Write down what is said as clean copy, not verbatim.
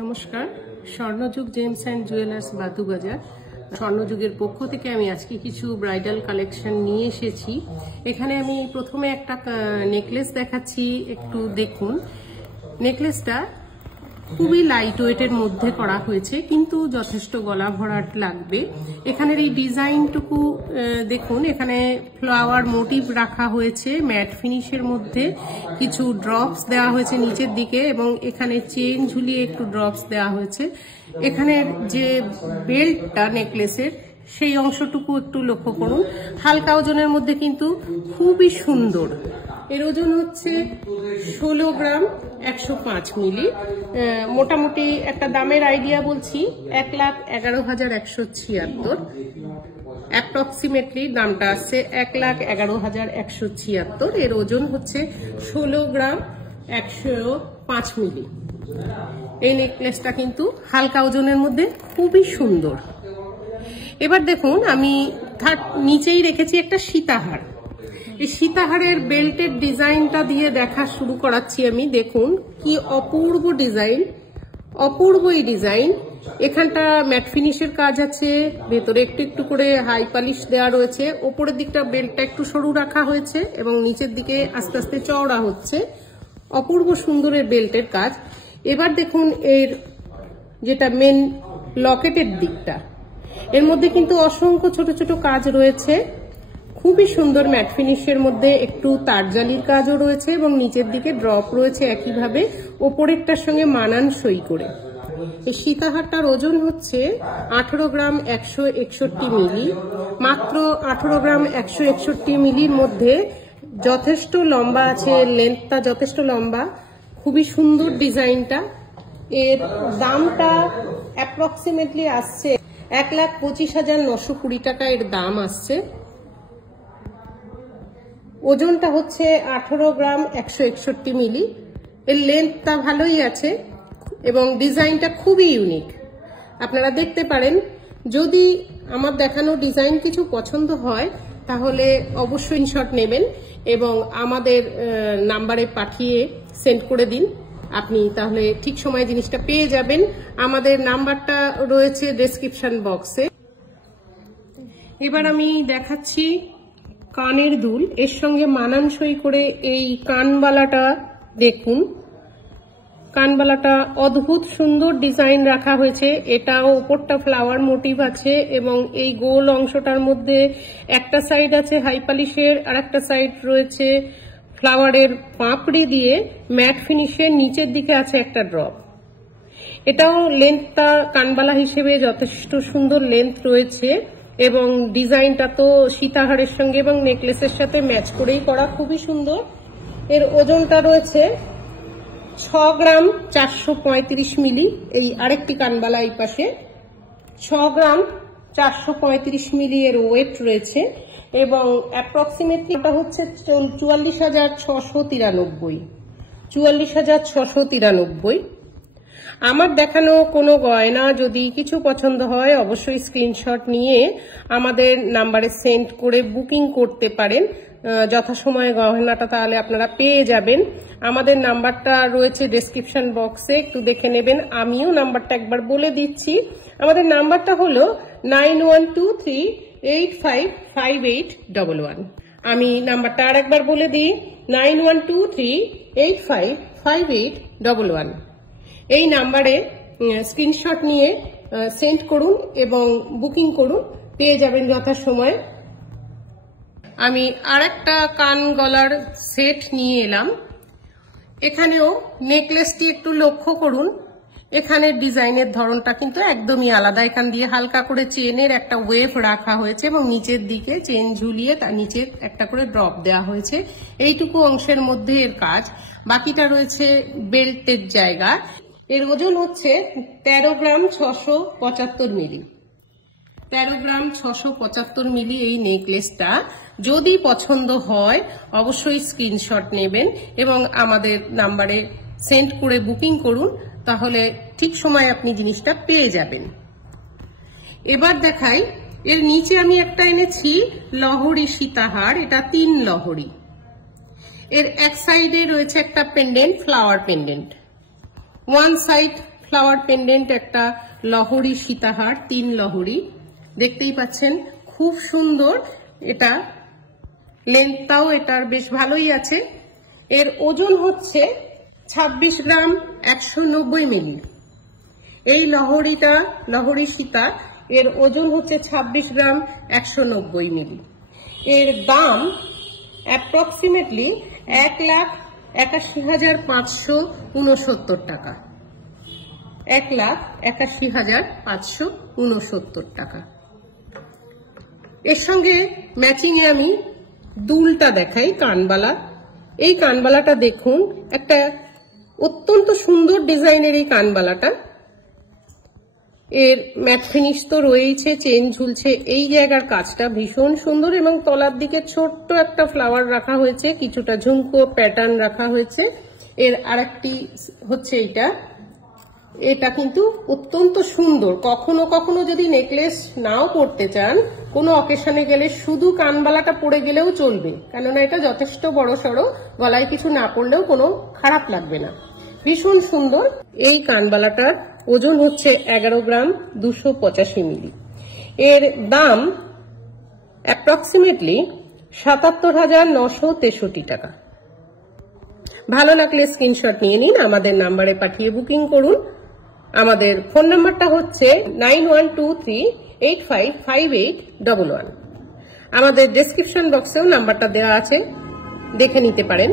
নমস্কার, স্বর্ণযুগ James and jewellers বাতুবাজার। স্বর্ণযুগের পক্ষ থেকে আমি আজকে কিছু ব্রাইডাল কালেকশন নিয়ে এসেছি। এখানে আমি প্রথমে একটা নেকলেস দেখাচ্ছি, একটু দেখুন। নেকলেসটা খুবই লাইট ওয়েটের মধ্যে করা হয়েছে, কিন্তু যথেষ্ট গলা ভরাট লাগবে। এখানের এই ডিজাইনটুকু দেখুন, এখানে ফ্লাওয়ার মোটিভ রাখা হয়েছে, ম্যাট ফিনিশের মধ্যে কিছু ড্রপস দেওয়া হয়েছে নিচের দিকে, এবং এখানে চেন ঝুলিয়ে একটু ড্রপস দেওয়া হয়েছে। এখানের যে বেল্টটা নেকলেসের, সেই অংশটুকু একটু লক্ষ্য করুন, হালকা ওজনের মধ্যে কিন্তু খুবই সুন্দর। এর ওজন হচ্ছে 16 গ্রাম 105 মিলি। মোটামুটি একটা দামের আইডিয়া বলছি, 1,11,176। অ্যাপ্রক্সিমেটলি দামটা আসছে 1,11,176। এর ওজন হচ্ছে 16 গ্রাম 105 মিলি। এই নেকলেসটা কিন্তু হালকা ওজনের মধ্যে খুবই সুন্দর। এবার দেখুন, আমি নিচেই রেখেছি একটা সীতাহার। এই সীতাহারের বেল্টের ডিজাইনটা দিয়ে দেখা শুরু করাচ্ছি আমি। দেখুন কি অপূর্ব ডিজাইন, অপূর্ব এই ডিজাইন। এখানটা ম্যাট ফিনিশের কাজ আছে, ভেতরে একটু একটু করে হাই পালিশ দেওয়া রয়েছে। ওপরের দিকটা বেল্টটা একটু সরু রাখা হয়েছে এবং নিচের দিকে আস্তে আস্তে চওড়া হচ্ছে। অপূর্ব সুন্দরের বেল্টের কাজ। এবার দেখুন এর যেটা মেন লকেটের দিকটা, এর মধ্যে কিন্তু অসংখ্য ছোট ছোট কাজ রয়েছে, খুবই সুন্দর ম্যাট ফিনিশের মধ্যে। একটু তারজালির কাজও রয়েছে এবং নিচের দিকে ড্রপ রয়েছে একইভাবে, ওপরেরটার সঙ্গে মানানসই করে। এই সীতাহারটার ওজন হচ্ছে 18 গ্রাম 161 মিলি। মাত্র 18 গ্রাম 161 মিলির মধ্যে যথেষ্ট লম্বা আছে, লেন্থটা যথেষ্ট লম্বা, খুবই সুন্দর ডিজাইনটা। এর দামটা অ্যাপ্রক্সিমেটলি আসছে 1,25,920 টাকা এর দাম আসছে। ওজনটা হচ্ছে 18 গ্রাম 161 মিলি। এর লেন্থটা ভালোই আছে এবং ডিজাইনটা খুবই ইউনিক। আপনারা দেখতে পারেন, যদি আমার দেখানো ডিজাইন কিছু পছন্দ হয় তাহলে অবশ্যই স্ক্রিনশট নেবেন এবং আমাদের নাম্বারে পাঠিয়ে সেন্ড করে দিন। আপনি তাহলে ঠিক সময়ে জিনিসটা পেয়ে যাবেন। আমাদের নাম্বারটা রয়েছে ডেসক্রিপশন বক্সে। এবার আমি দেখাচ্ছি কানের দুল। এর সঙ্গে মানানসই করে এই কানবালাটা দেখুন। কানবালাটা অদ্ভুত সুন্দর ডিজাইন রাখা হয়েছে। এটাও উপরটা ফ্লাওয়ার মোটিভ আছে এবং এই গোল অংশটার মধ্যে একটা সাইড আছে হাই পালিশের, আর একটা সাইড রয়েছে ফ্লাওয়ারের পাপড়ি দিয়ে ম্যাট ফিনিশের। নিচের দিকে আছে একটা ড্রপ। এটাও লেন্থটা কানবালা হিসেবে যথেষ্ট সুন্দর লেন্থ রয়েছে এবং ডিজাইনটা তো সীতাহারের সঙ্গে এবং নেকলেসের সাথে ম্যাচ করেই করা, খুবই সুন্দর। এর ওজনটা রয়েছে 6 গ্রাম 435 মিলি। এই আরেকটি কানবালা এই পাশে 6 গ্রাম 435 মিলি এর ওয়েট রয়েছে এবং অ্যাপ্রক্সিমেটলি এটা হচ্ছে 44,693। 44,693। আমার দেখানো কোনো গয়না যদি কিছু পছন্দ হয় অবশ্যই স্ক্রিনশট নিয়ে আমাদের নাম্বারে সেন্ড করে বুকিং করতে পারেন। যথাসময়ে গহনাটা তাহলে আপনারা পেয়ে যাবেন। আমাদের নাম্বারটা রয়েছে ডেসক্রিপশন বক্সে, একটু দেখে নেবেন। আমিও নাম্বারটা একবার বলে দিচ্ছি। আমাদের নাম্বারটা হলো 9123855811। আমি নাম্বারটা আর একবার বলে দিই, 9123855811। এই নাম্বারে স্ক্রিনশট নিয়ে সেন্ড করুন এবং বুকিং করুন, পেয়ে যাবেন যথাসময়ে। আমি আরেকটা কান গলার সেট নিয়ে এলাম। এখানেও নেকলেসটি একটু লক্ষ্য করুন। এখানের ডিজাইনের ধরনটা কিন্তু একদমই আলাদা। এখান দিয়ে হালকা করে চেনের একটা ওয়েভ রাখা হয়েছে এবং নিচের দিকে চেন ঝুলিয়ে তার নিচে একটা করে ড্রপ দেওয়া হয়েছে। এইটুকু অংশের মধ্যে এর কাজ, বাকিটা রয়েছে বেল্টের জায়গা। এর ওজন হচ্ছে 13 গ্রাম 675 মিলি। 13 গ্রাম 675 মিলি এই নেকলেসটা। যদি পছন্দ হয় অবশ্যই স্ক্রিনশট নেবেন এবং আমাদের নাম্বারে সেন্ড করে বুকিং করুন, তাহলে ঠিক সময় আপনি জিনিসটা পেয়ে যাবেন। এবার দেখাই, এর নিচে আমি একটা এনেছি লহরি সীতাহার। এটা 3 লহরি। এর এক সাইডে রয়েছে একটা pendant, flower pendant. One side flower pendant, একটা লহরি সীতাহার, 3 লহরি দেখতেই পাচ্ছেন, খুব সুন্দর। এটা লেন্থটাও এটার বেশ ভালোই আছে। এর ওজন হচ্ছে 26 গ্রাম 190 মিলি। এই লহরি সীতা এর ওজন হচ্ছে 26 গ্রাম 190 মিলি। এর দাম অ্যাপ্রক্সিমেটলি 1,81,569 টাকা। 1,81,569 টাকা। এর সঙ্গে ম্যাচিং এ আমি দুলটা দেখাই, কানবালা। এই কানবালাটা দেখুন, একটা অত্যন্ত সুন্দর ডিজাইনের এই কানবালাটা। এর ম্যাট ফিনিশ তো রয়েছে, চেন ঝুলছে, এই জায়গার কাজটা ভীষণ সুন্দর এবং তলার দিকে ছোট্ট একটা ফ্লাওয়ার রাখা হয়েছে, কিছুটা ঝুমকো প্যাটার্ন রাখা হয়েছে। এর আরেকটি হচ্ছে এটা কিন্তু অত্যন্ত সুন্দর। কখনো কখনো যদি নেকলেস নাও পরতে চান, কোনো অকেশনে গেলে শুধু কানবালাটা পরে গেলেও চলবে, কেননা এটা যথেষ্ট বড় সড়ো, গলায় কিছু না পরলেও কোনো খারাপ লাগবে না। ভীষণ সুন্দর। এই কানবালাটার ওজন হচ্ছে 11 গ্রাম 285 মিলি। এর দাম অ্যাপ্রক্সিমেটলি 77,963 টাকা। ভালো লাগলে স্ক্রিনশট নিয়ে নিন, আমাদের নাম্বারে পাঠিয়ে বুকিং করুন। আমাদের ফোন নাম্বারটা হচ্ছে 9123855811। আমাদের ডেসক্রিপশন বক্সেও নাম্বারটা দেওয়া আছে, দেখে নিতে পারেন।